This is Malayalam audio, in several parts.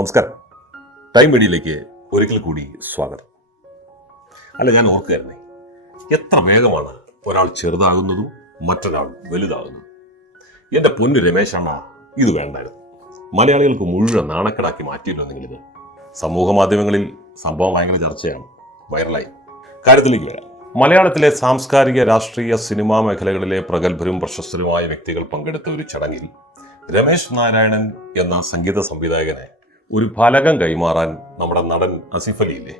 നമസ്കാരം. ടൈം മീഡിയയിലേക്ക് ഒരിക്കൽ കൂടി സ്വാഗതം. അല്ല ഞാൻ ഓർക്കുകയായിരുന്നേ എത്ര വേഗമാണ് ഒരാൾ ചെറുതാകുന്നതും മറ്റൊരാൾ വലുതാകുന്നതും. എന്റെ പൊന്നു രമേശമ്മ ഇത് വേണ്ടായിരുന്നു. മലയാളികൾക്ക് മുഴുവൻ നാണക്കേടാക്കി മാറ്റിയല്ലോ നിങ്ങളിത്. സമൂഹ മാധ്യമങ്ങളിൽ സംഭവം ഭയങ്കര ചർച്ചയാണ് വൈറലായി. കാര്യത്തിലേക്ക് വരാം. മലയാളത്തിലെ സാംസ്കാരിക രാഷ്ട്രീയ സിനിമാ മേഖലകളിലെ പ്രഗത്ഭരും പ്രശസ്തരുമായ വ്യക്തികൾ പങ്കെടുത്ത ഒരു ചടങ്ങിൽ രമേശ് നാരായണൻ എന്ന സംഗീത സംവിധായകനെ ഒരു ഫലകം കൈമാറാൻ നമ്മുടെ നടൻ അസിഫ് അലി ഇല്ലേ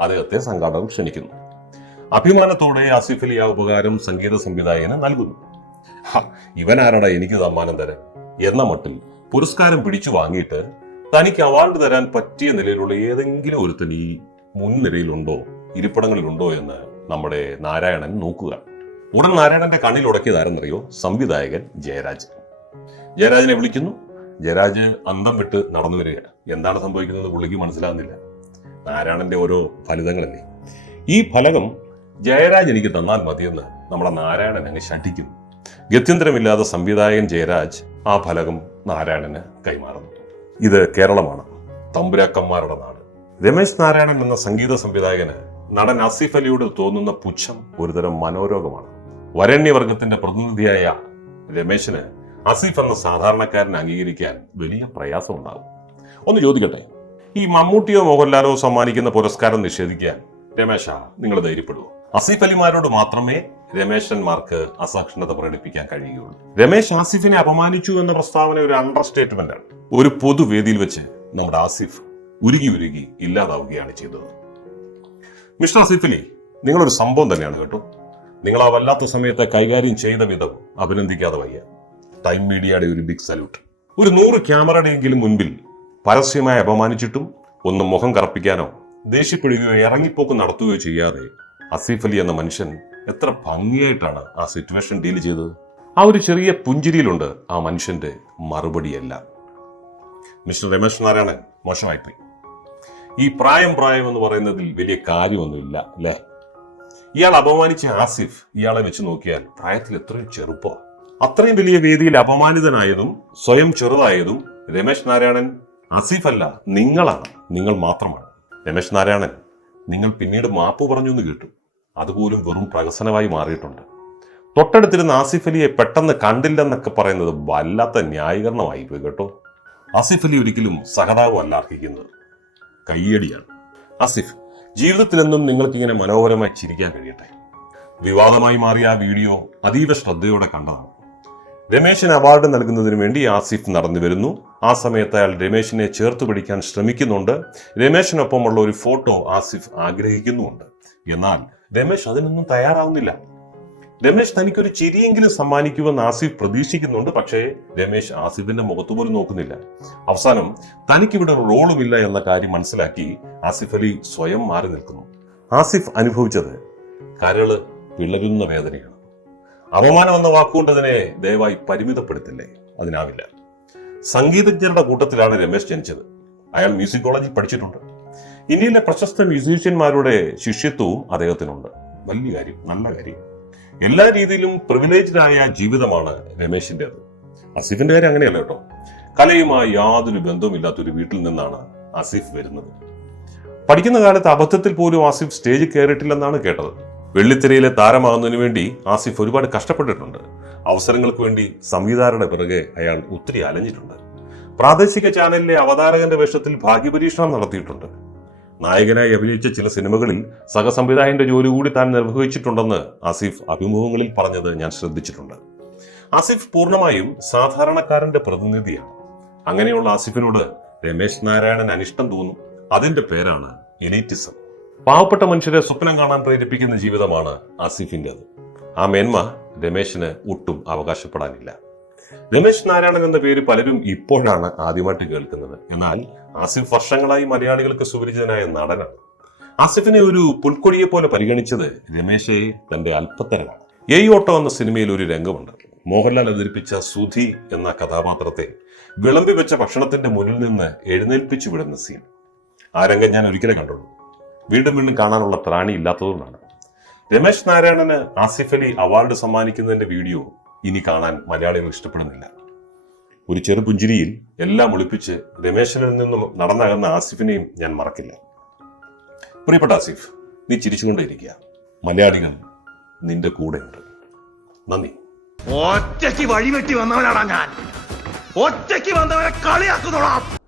അദ്ദേഹത്തെ സംഘാടകർ ക്ഷണിക്കുന്നു. അഭിമാനത്തോടെ ആസിഫ് അലി ആ ഉപകാരം സംഗീത സംവിധായകന് നൽകുന്നു. ഇവനാരടാ എനിക്ക് സമ്മാനം തരാൻ? എന്ന മട്ടിൽ പുരസ്കാരം പിടിച്ചു വാങ്ങിയിട്ട് തനിക്ക് അവാർഡ് തരാൻ പറ്റിയ നിലയിലുള്ള ഏതെങ്കിലും ഒരുത്തൻ ഈ മുൻനിരയിലുണ്ടോ ഇരിപ്പിടങ്ങളിലുണ്ടോ എന്ന് നമ്മുടെ നാരായണൻ നോക്കുക ഉടൻ നാരായണന്റെ കണ്ണിൽ ഉടക്കിയതാരെന്നറിയോ? സംവിധായകൻ ജയരാജ് ജയരാജിനെ വിളിക്കുന്നു. ജയരാജ് അന്തം വിട്ട് നടന്നു വരിക എന്താണ് സംഭവിക്കുന്നത് പുള്ളിക്ക് മനസ്സിലാകുന്നില്ല. നാരായണന്റെ ഓരോ ഫലിതങ്ങളല്ലേ? ഈ ഫലകം ജയരാജ് എനിക്ക് തന്നാൽ മതിയെന്ന് നമ്മുടെ നാരായണൻ അങ്ങ് ശഠിക്കുന്നു. ഗത്യന്തരമില്ലാതെ സംവിധായകൻ ജയരാജ് ആ ഫലകം നാരായണന് കൈമാറുന്നു. ഇത് കേരളമാണ്. തമ്പുരാക്കന്മാരുടെ നാട്. രമേശ് നാരായണൻ എന്ന സംഗീത സംവിധായകന് നടൻ അസിഫ് അലിയോട് തോന്നുന്ന പുച്ഛം ഒരുതരം മനോരോഗമാണ്. വരണ്യവർഗത്തിന്റെ പ്രതിനിധിയായ രമേശിന് ആസിഫ് എന്ന സാധാരണക്കാരനെ അംഗീകരിക്കാൻ വലിയ പ്രയാസം ഉണ്ടാകും ഒന്ന് ചോദിക്കട്ടെ ഈ മമ്മൂട്ടിയോ മോഹൻലാലോ സമ്മാനിക്കുന്ന പുരസ്കാരം നിഷേധിക്കാൻ രമേശ നിങ്ങൾ ധൈര്യപ്പെടുവോ? ആസിഫ് അലിമാരോട് മാത്രമേ രമേശന്മാർക്ക് അസഹിഷ്ണുത പ്രകടിപ്പിക്കാൻ കഴിയുകയുള്ളൂ. രമേശ് ആസിഫിനെ അപമാനിച്ചു എന്ന പ്രസ്താവന ഒരു അണ്ടർ സ്റ്റേറ്റ്മെന്റ് ആണ്. ഒരു പൊതുവേദിയിൽ വെച്ച് നമ്മുടെ ആസിഫ് ഉരുകി ഉരുകി ഇല്ലാതാവുകയാണ് ചെയ്തത്. മിസ്റ്റർ ആസിഫ് നിങ്ങളൊരു സംഭവം തന്നെയാണ് കേട്ടോ. നിങ്ങൾ ആ വല്ലാത്ത സമയത്തെ കൈകാര്യം ചെയ്ത വിധം അഭിനന്ദിക്കാതെ വയ്യ. ടൈം മീഡിയയുടെ ഒരു ബിഗ് സല്യൂട്ട്. ഒരു നൂറ് ക്യാമറയുടെയെങ്കിലും മുൻപിൽ പരസ്യമായി അപമാനിച്ചിട്ടും ഒന്ന് മുഖം കറപ്പിക്കാനോ ദേഷ്യപ്പെടുകയോ ഇറങ്ങിപ്പോക്ക് നടത്തുകയോ ചെയ്യാതെ അസീഫ് അലി എന്ന മനുഷ്യൻ എത്ര ഭംഗിയായിട്ടാണ് ആ സിറ്റുവേഷൻ ഡീൽ ചെയ്തത്? ആ ഒരു ചെറിയ പുഞ്ചിരിയിലുണ്ട് ആ മനുഷ്യന്റെ മറുപടിയല്ല. മിസ്റ്റർ രമേശ് നാരായണൻ മോശമായിപ്പോയി. ഈ പ്രായം പ്രായം എന്ന് പറയുന്നതിൽ വലിയ കാര്യമൊന്നുമില്ല അല്ലേ? ഇയാൾ അപമാനിച്ച ആസിഫ് ഇയാളെ വെച്ച് നോക്കിയാൽ പ്രായത്തിൽ എത്രയും ചെറുപ്പമാണ് അത്രയും വലിയ വേദിയിൽ അപമാനിതനായതും സ്വയം ചെറുതായതും രമേശ് നാരായണൻ ആസിഫ് അല്ല നിങ്ങളാണ്. നിങ്ങൾ മാത്രമാണ്. രമേശ് നാരായണൻ നിങ്ങൾ പിന്നീട് മാപ്പ് പറഞ്ഞു എന്ന് കേട്ടു. അതുപോലും വെറും പ്രഹസനമായി മാറിയിട്ടുണ്ട്. തൊട്ടടുത്തിരുന്ന ആസിഫ് അലിയെ പെട്ടെന്ന് കണ്ടില്ലെന്നൊക്കെ പറയുന്നത് വല്ലാത്ത ന്യായീകരണമായി പോയി കേട്ടോ. ആസിഫ് അലി ഒരിക്കലും സഹതാപമല്ല അർഹിക്കുന്നത് കയ്യടിയാണ്. ആസിഫ് ജീവിതത്തിലെന്നും നിങ്ങൾക്കിങ്ങനെ മനോഹരമായി ചിരിക്കാൻ കഴിയട്ടെ? വിവാദമായി മാറിയ ആ വീഡിയോ അതീവ ശ്രദ്ധയോടെ കണ്ടതാണ്. രമേശിന് അവാർഡ് നൽകുന്നതിന് വേണ്ടി ആസിഫ് നടന്നു വരുന്നു. ആ സമയത്ത് അയാൾ രമേശിനെ ചേർത്ത് പിടിക്കാൻ ശ്രമിക്കുന്നുണ്ട്. രമേശിനൊപ്പമുള്ള ഒരു ഫോട്ടോ ആസിഫ് ആഗ്രഹിക്കുന്നുണ്ട് എന്നാൽ രമേശ് അതിനൊന്നും തയ്യാറാവുന്നില്ല. രമേശ് തനിക്കൊരു ചിരിയെങ്കിലും സമ്മാനിക്കുമെന്ന് ആസിഫ് പ്രതീക്ഷിക്കുന്നുണ്ട്. പക്ഷേ രമേശ് ആസിഫിന്റെ മുഖത്ത് പോലും നോക്കുന്നില്ല. അവസാനം തനിക്കിവിടെ റോളുമില്ല എന്ന കാര്യം മനസ്സിലാക്കി ആസിഫ് അലി സ്വയം മാറി നിൽക്കുന്നു. ആസിഫ് അനുഭവിച്ചത് കരൾ പിളരുന്ന വേദനയാണ്. അപമാനം എന്ന വാക്കുകൊണ്ട് അതിനെ ദയവായി പരിമിതപ്പെടുത്തില്ലേ? അതിനാവില്ല. സംഗീതജ്ഞരുടെ കൂട്ടത്തിലാണ് രമേശ് ജനിച്ചത്. അയാൾ മ്യൂസിക് കോളേജിൽ പഠിച്ചിട്ടുണ്ട്. ഇന്ത്യയിലെ പ്രശസ്ത മ്യൂസീഷ്യന്മാരുടെ ശിഷ്യത്വവും അദ്ദേഹത്തിനുണ്ട്. വലിയ കാര്യം നല്ല കാര്യം. എല്ലാ രീതിയിലും പ്രിവിലേജ്ഡായ ജീവിതമാണ് രമേശിന്റെത്. അസിഫിന്റെ കാര്യം അങ്ങനെയല്ല കേട്ടോ. കലയുമായി യാതൊരു ബന്ധവുമില്ലാത്ത ഒരു വീട്ടിൽ നിന്നാണ് അസിഫ് വരുന്നത്. പഠിക്കുന്ന കാലത്ത് അബദ്ധത്തിൽ പോലും ആസിഫ് സ്റ്റേജിൽ കയറിയിട്ടില്ലെന്നാണ് കേട്ടത്. വെള്ളിത്തിരയിലെ താരമാകുന്നതിന് വേണ്ടി ആസിഫ് ഒരുപാട് കഷ്ടപ്പെട്ടിട്ടുണ്ട്. അവസരങ്ങൾക്ക് വേണ്ടി സംവിധാനയുടെ പിറകെ അയാൾ ഒത്തിരി അലഞ്ഞിട്ടുണ്ട്. പ്രാദേശിക ചാനലിലെ അവതാരകന്റെ വേഷത്തിൽ ഭാഗ്യപരീക്ഷണം നടത്തിയിട്ടുണ്ട്. നായകനായി അഭിനയിച്ച ചില സിനിമകളിൽ സഹസംവിധായകന്റെ ജോലി കൂടി താൻ നിർവഹിച്ചിട്ടുണ്ടെന്ന് ആസിഫ് അഭിമുഖങ്ങളിൽ പറഞ്ഞത് ഞാൻ ശ്രദ്ധിച്ചിട്ടുണ്ട്. ആസിഫ് പൂർണമായും സാധാരണക്കാരന്റെ പ്രതിനിധിയാണ്. അങ്ങനെയുള്ള ആസിഫിനോട് രമേശ് നാരായണൻ അനിഷ്ടം തോന്നും. അതിന്റെ പേരാണ് എലീറ്റിസം പാവപ്പെട്ട മനുഷ്യരെ സ്വപ്നം കാണാൻ പ്രേരിപ്പിക്കുന്ന ജീവിതമാണ് ആസിഫിന്റെത് ആ മേന്മ രമേശിന് ഒട്ടും അവകാശപ്പെടാനില്ല. രമേശ് നാരായണൻ എന്ന പേര് പലരും ഇപ്പോഴാണ് ആദ്യമായിട്ട് കേൾക്കുന്നത്. എന്നാൽ ആസിഫ് വർഷങ്ങളായി മലയാളികൾക്ക് സുപരിചിതനായ നടനാണ്. ആസിഫിനെ ഒരു പുൽക്കൊടിയെ പോലെ പരിഗണിച്ചത് രമേശെ തന്റെ അല്പത്തരമാണ് എയ് ഓട്ടോ എന്ന സിനിമയിൽ ഒരു രംഗമുണ്ട്. മോഹൻലാൽ അവതരിപ്പിച്ച സുധി എന്ന കഥാപാത്രത്തെ വിളമ്പി വെച്ച ഭക്ഷണത്തിന്റെ മുന്നിൽ നിന്ന് എഴുന്നേൽപ്പിച്ചു വിടുന്ന സീൻ. ആ രംഗം ഞാൻ ഒരിക്കലേ കണ്ടുള്ളൂ. വീണ്ടും വീണ്ടും കാണാനുള്ള ത്രാണി ഇല്ലാത്തതുകൊണ്ടാണ്. രമേശ് നാരായണന് ആസിഫ് അലി അവാർഡ് സമ്മാനിക്കുന്നതിന്റെ വീഡിയോ ഇനി കാണാൻ മലയാളികൾ ഇഷ്ടപ്പെടുന്നില്ല. ഒരു ചെറു പുഞ്ചിരിയിൽ എല്ലാം ഒളിപ്പിച്ച് രമേശനിൽ നിന്നും നടന്നകന്ന ആസിഫിനെയും ഞാൻ മറക്കില്ല. പ്രിയപ്പെട്ട ആസിഫ് നീ ചിരിച്ചുകൊണ്ടേയിരിക്കുക. മലയാളികൾ നിന്റെ കൂടെയുണ്ട്. നന്ദി. ഒറ്റയ്ക്ക് വഴിവെട്ടി വന്നവനാടാ ഞാൻ. ഒറ്റയ്ക്ക് വന്നവനെ കളിയാക്കുന്നോളാം